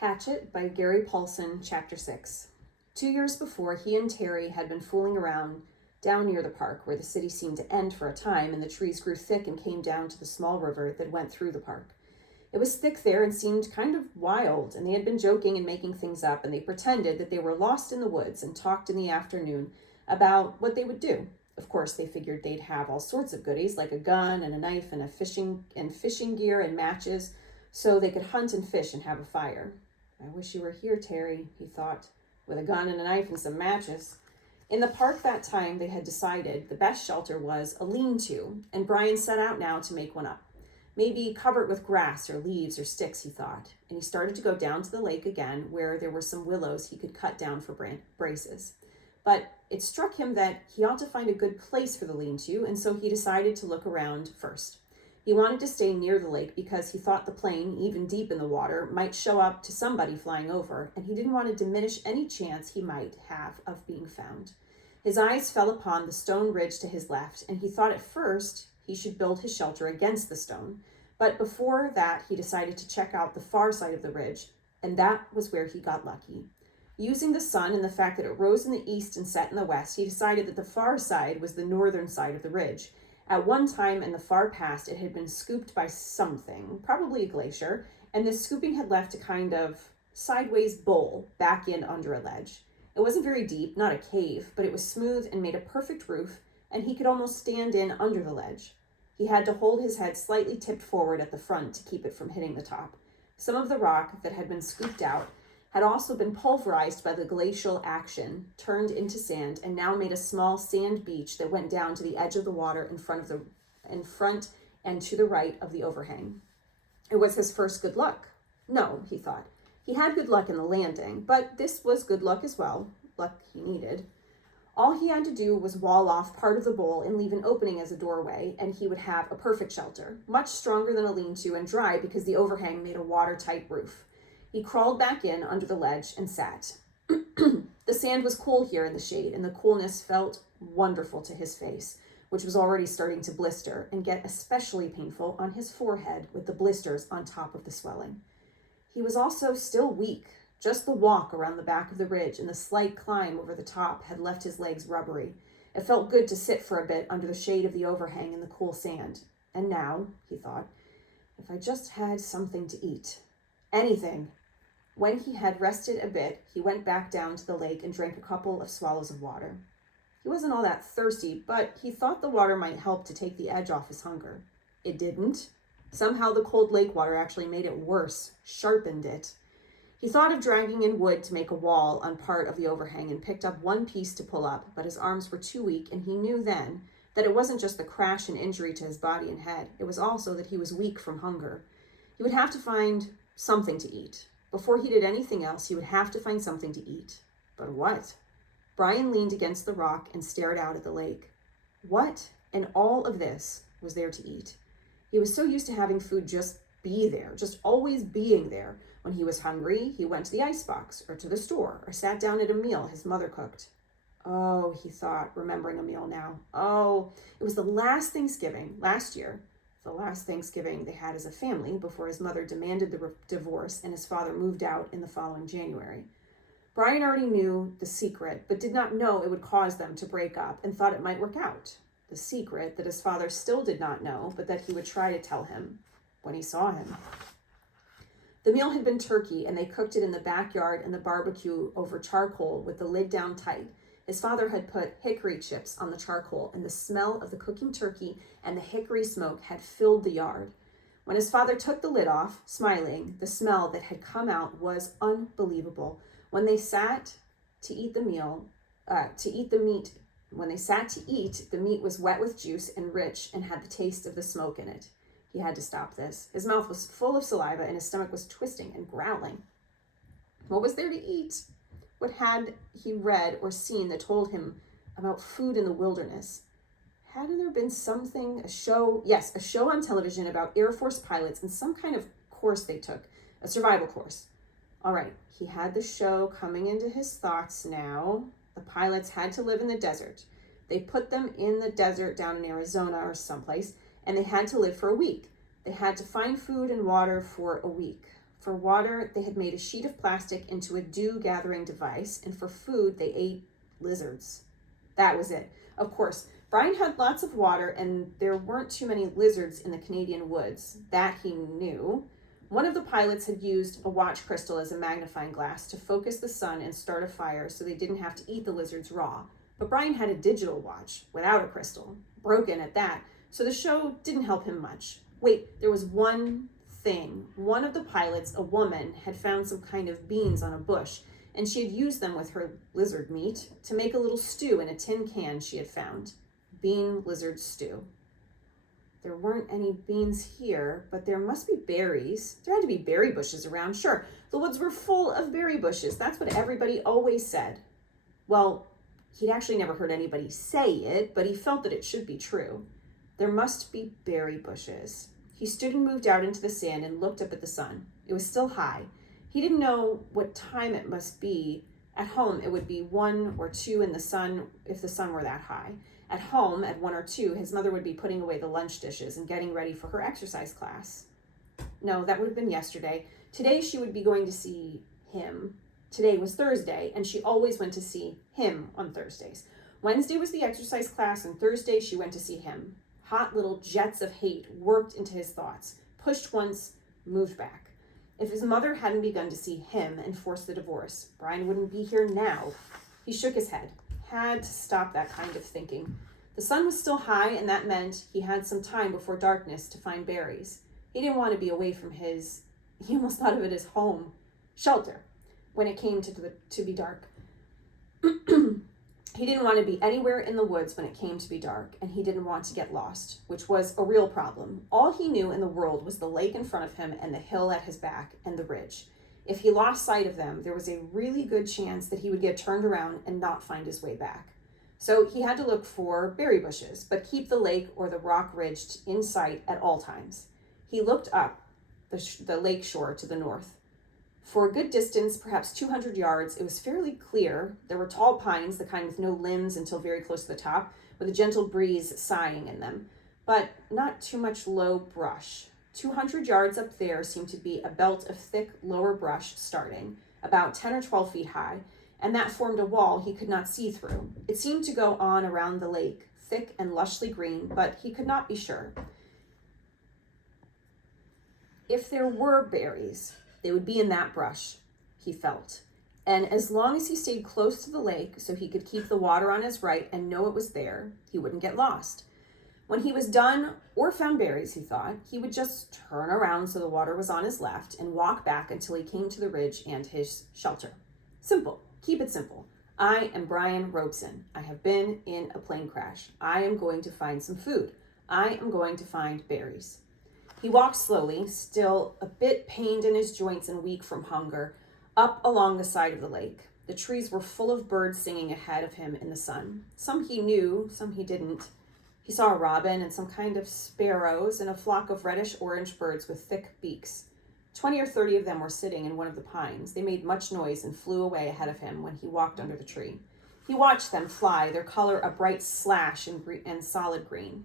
Hatchet by Gary Paulsen, Chapter 6. 2 years before, he and Terry had been fooling around down near the park where the city seemed to end for a time and the trees grew thick and came down to the small river that went through the park. It was thick there and seemed kind of wild, and they had been joking and making things up, and they pretended that they were lost in the woods and talked in the afternoon about what they would do. Of course, they figured they'd have all sorts of goodies, like a gun and a knife and fishing gear and matches, so they could hunt and fish and have a fire. I wish you were here, Terry, he thought, with a gun and a knife and some matches. In the park that time, they had decided the best shelter was a lean-to, and Brian set out now to make one up. Maybe cover it with grass or leaves or sticks, he thought, and he started to go down to the lake again where there were some willows he could cut down for braces. But it struck him that he ought to find a good place for the lean-to, and so he decided to look around first. He wanted to stay near the lake because he thought the plane, even deep in the water, might show up to somebody flying over, and he didn't want to diminish any chance he might have of being found. His eyes fell upon the stone ridge to his left, and he thought at first he should build his shelter against the stone. But before that, he decided to check out the far side of the ridge, and that was where he got lucky. Using the sun and the fact that it rose in the east and set in the west, he decided that the far side was the northern side of the ridge. At one time in the far past, it had been scooped by something, probably a glacier, and this scooping had left a kind of sideways bowl back in under a ledge. It wasn't very deep, not a cave, but it was smooth and made a perfect roof, and he could almost stand in under the ledge. He had to hold his head slightly tipped forward at the front to keep it from hitting the top. Some of the rock that had been scooped out had also been pulverized by the glacial action, turned into sand, and now made a small sand beach that went down to the edge of the water in front and to the right of the overhang. It was his first good luck. No, he thought. He had good luck in the landing, but this was good luck as well, luck he needed. All he had to do was wall off part of the bowl and leave an opening as a doorway, and he would have a perfect shelter, much stronger than a lean-to and dry because the overhang made a watertight roof. He crawled back in under the ledge and sat. The sand was cool here in the shade, and the coolness felt wonderful to his face, which was already starting to blister and get especially painful on his forehead with the blisters on top of the swelling. He was also still weak. Just the walk around the back of the ridge and the slight climb over the top had left his legs rubbery. It felt good to sit for a bit under the shade of the overhang in the cool sand. And now, he thought, if I just had something to eat. Anything. When he had rested a bit, he went back down to the lake and drank a couple of swallows of water. He wasn't all that thirsty, but he thought the water might help to take the edge off his hunger. It didn't. Somehow the cold lake water actually made it worse, sharpened it. He thought of dragging in wood to make a wall on part of the overhang and picked up one piece to pull up, but his arms were too weak, and he knew then that it wasn't just the crash and injury to his body and head. It was also that he was weak from hunger. He would have to find something to eat. Before he did anything else, he would have to find something to eat. But what? Brian leaned against the rock and stared out at the lake. What in all of this was there to eat? He was so used to having food just be there, just always being there. When he was hungry, he went to the icebox or to the store or sat down at a meal his mother cooked. Oh, he thought, remembering a meal now. Oh, it was the last Thanksgiving last year. The last Thanksgiving they had as a family before his mother demanded the divorce and his father moved out in the following January. Brian already knew the secret, but did not know it would cause them to break up and thought it might work out. The secret that his father still did not know, but that he would try to tell him when he saw him. The meal had been turkey, and they cooked it in the backyard in the barbecue over charcoal with the lid down tight. His father had put hickory chips on the charcoal, and the smell of the cooking turkey and the hickory smoke had filled the yard. When his father took the lid off, smiling, the smell that had come out was unbelievable. When they sat to eat the meat, the meat was wet with juice and rich and had the taste of the smoke in it. He had to stop this. His mouth was full of saliva and his stomach was twisting and growling. What was there to eat? What had he read or seen that told him about food in the wilderness? Hadn't there been a show on television about Air Force pilots and some kind of course they took, a survival course. All right, he had the show coming into his thoughts now. The pilots had to live in the desert. They put them in the desert down in Arizona or someplace, and they had to live for a week. They had to find food and water for a week. For water, they had made a sheet of plastic into a dew-gathering device, and for food, they ate lizards. That was it. Of course, Brian had lots of water, and there weren't too many lizards in the Canadian woods. That he knew. One of the pilots had used a watch crystal as a magnifying glass to focus the sun and start a fire so they didn't have to eat the lizards raw. But Brian had a digital watch without a crystal, broken at that, so the show didn't help him much. Wait, there was one thing. One of the pilots, a woman, had found some kind of beans on a bush, and she had used them with her lizard meat to make a little stew in a tin can she had found. Bean lizard stew. There weren't any beans here, but there must be berries. There had to be berry bushes around. Sure, the woods were full of berry bushes. That's what everybody always said. Well, he'd actually never heard anybody say it, but he felt that it should be true. There must be berry bushes. He stood and moved out into the sand and looked up at the sun. It was still high. He didn't know what time it must be. At home, it would be 1 or 2 in the sun if the sun were that high. At home, at 1 or 2, his mother would be putting away the lunch dishes and getting ready for her exercise class. No, that would have been yesterday. Today, she would be going to see him. Today was Thursday, and she always went to see him on Thursdays. Wednesday was the exercise class, and Thursday she went to see him. Hot little jets of hate worked into his thoughts, pushed once, moved back. If his mother hadn't begun to see him and forced the divorce, Brian wouldn't be here now. He shook his head. Had to stop that kind of thinking. The sun was still high, and that meant he had some time before darkness to find berries. He didn't want to be away from he almost thought of it as home, shelter, when it came to be dark. He didn't want to be anywhere in the woods when it came to be dark, and he didn't want to get lost, which was a real problem. All he knew in the world was the lake in front of him and the hill at his back and the ridge. If he lost sight of them, there was a really good chance that he would get turned around and not find his way back. So he had to look for berry bushes, but keep the lake or the rock ridge in sight at all times. He looked up the lake shore to the north. For a good distance, perhaps 200 yards, it was fairly clear. There were tall pines, the kind with no limbs until very close to the top, with a gentle breeze sighing in them, but not too much low brush. 200 yards up there seemed to be a belt of thick lower brush starting, about 10 or 12 feet high, and that formed a wall he could not see through. It seemed to go on around the lake, thick and lushly green, but he could not be sure. If there were berries, they would be in that brush, he felt. And as long as he stayed close to the lake so he could keep the water on his right and know it was there, he wouldn't get lost. When he was done or found berries, he thought, he would just turn around so the water was on his left and walk back until he came to the ridge and his shelter. Simple. Keep it simple. I am Brian Robeson. I have been in a plane crash. I am going to find some food. I am going to find berries. He walked slowly, still a bit pained in his joints and weak from hunger, up along the side of the lake. The trees were full of birds singing ahead of him in the sun. Some he knew, some he didn't. He saw a robin and some kind of sparrows and a flock of reddish-orange birds with thick beaks. 20 or 30 of them were sitting in one of the pines. They made much noise and flew away ahead of him when he walked under the tree. He watched them fly, their color a bright slash and solid green.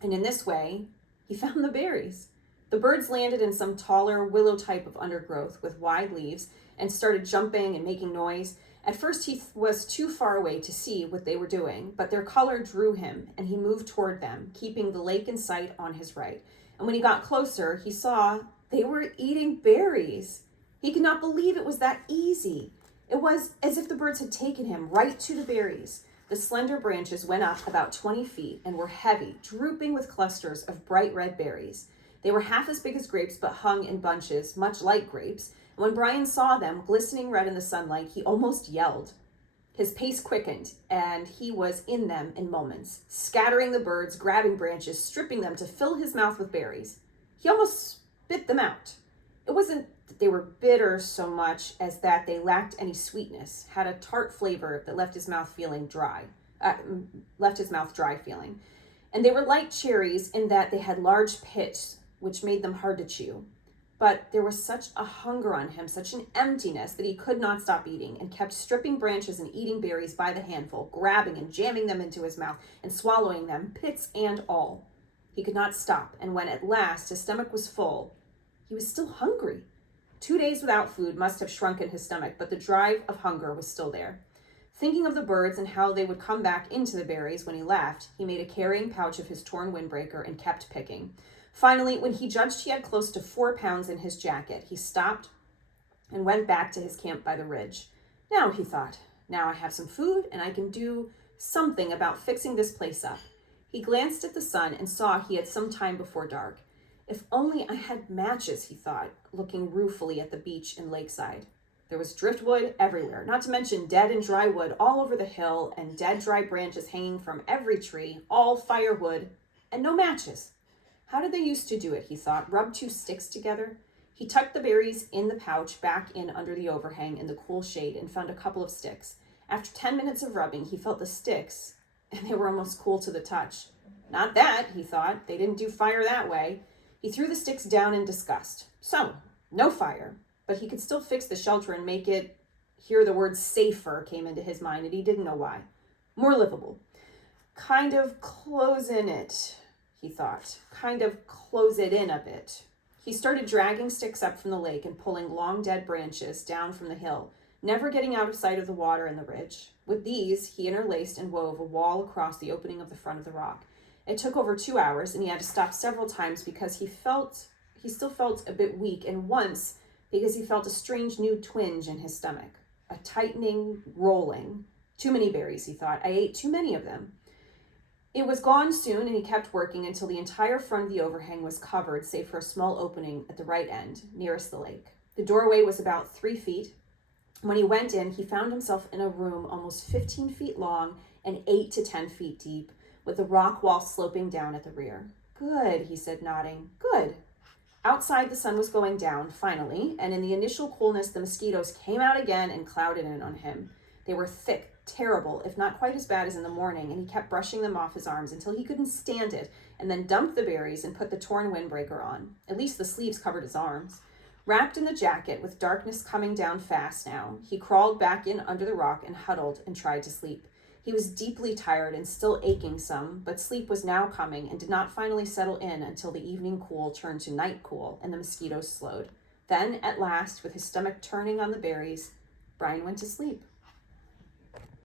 And in this way, he found the berries. The birds landed in some taller willow type of undergrowth with wide leaves and started jumping and making noise. At first, he was too far away to see what they were doing, but their color drew him, and he moved toward them, keeping the lake in sight on his right. And when he got closer, he saw they were eating berries. He could not believe it was that easy. It was as if the birds had taken him right to the berries. The slender branches went up about 20 feet and were heavy, drooping with clusters of bright red berries. They were half as big as grapes, but hung in bunches, much like grapes. And when Brian saw them, glistening red in the sunlight, he almost yelled. His pace quickened, and he was in them in moments, scattering the birds, grabbing branches, stripping them to fill his mouth with berries. He almost spit them out. It wasn't that they were bitter so much as that they lacked any sweetness, had a tart flavor that left his mouth dry feeling. And they were like cherries in that they had large pits, which made them hard to chew. But there was such a hunger on him, such an emptiness, that he could not stop eating and kept stripping branches and eating berries by the handful, grabbing and jamming them into his mouth and swallowing them, pits and all. He could not stop, and when at last his stomach was full, he was still hungry. 2 days without food must have shrunken his stomach, but the drive of hunger was still there. Thinking of the birds and how they would come back into the berries when he left, he made a carrying pouch of his torn windbreaker and kept picking. Finally, when he judged he had close to 4 pounds in his jacket, he stopped and went back to his camp by the ridge. Now, he thought, now I have some food and I can do something about fixing this place up. He glanced at the sun and saw he had some time before dark. If only I had matches, he thought, looking ruefully at the beach and lakeside. There was driftwood everywhere, not to mention dead and dry wood all over the hill and dead dry branches hanging from every tree, all firewood, and no matches. How did they used to do it, he thought, rub 2 sticks together? He tucked the berries in the pouch back in under the overhang in the cool shade and found a couple of sticks. After 10 minutes of rubbing, he felt the sticks, and they were almost cool to the touch. Not that, he thought, they didn't do fire that way. He threw the sticks down in disgust. So, no fire, but he could still fix the shelter and make it, here the word safer came into his mind, and he didn't know why. More livable. Kind of close in it, he thought. Kind of close it in a bit. He started dragging sticks up from the lake and pulling long dead branches down from the hill, never getting out of sight of the water and the ridge. With these, he interlaced and wove a wall across the opening of the front of the rock. It took over 2 hours, and he had to stop several times because he still felt a bit weak, and once because he felt a strange new twinge in his stomach, a tightening, rolling. Too many berries, he thought. I ate too many of them. It was gone soon, and he kept working until the entire front of the overhang was covered, save for a small opening at the right end, nearest the lake. The doorway was about 3 feet. When he went in, he found himself in a room almost 15 feet long and 8 to 10 feet deep, with the rock wall sloping down at the rear. Good, he said, nodding. Good. Outside, the sun was going down, finally, and in the initial coolness, the mosquitoes came out again and clouded in on him. They were thick, terrible, if not quite as bad as in the morning, and he kept brushing them off his arms until he couldn't stand it, and then dumped the berries and put the torn windbreaker on. At least the sleeves covered his arms. Wrapped in the jacket, with darkness coming down fast now, he crawled back in under the rock and huddled and tried to sleep. He was deeply tired and still aching some, but sleep was now coming and did not finally settle in until the evening cool turned to night cool and the mosquitoes slowed. Then, at last, with his stomach turning on the berries, Brian went to sleep.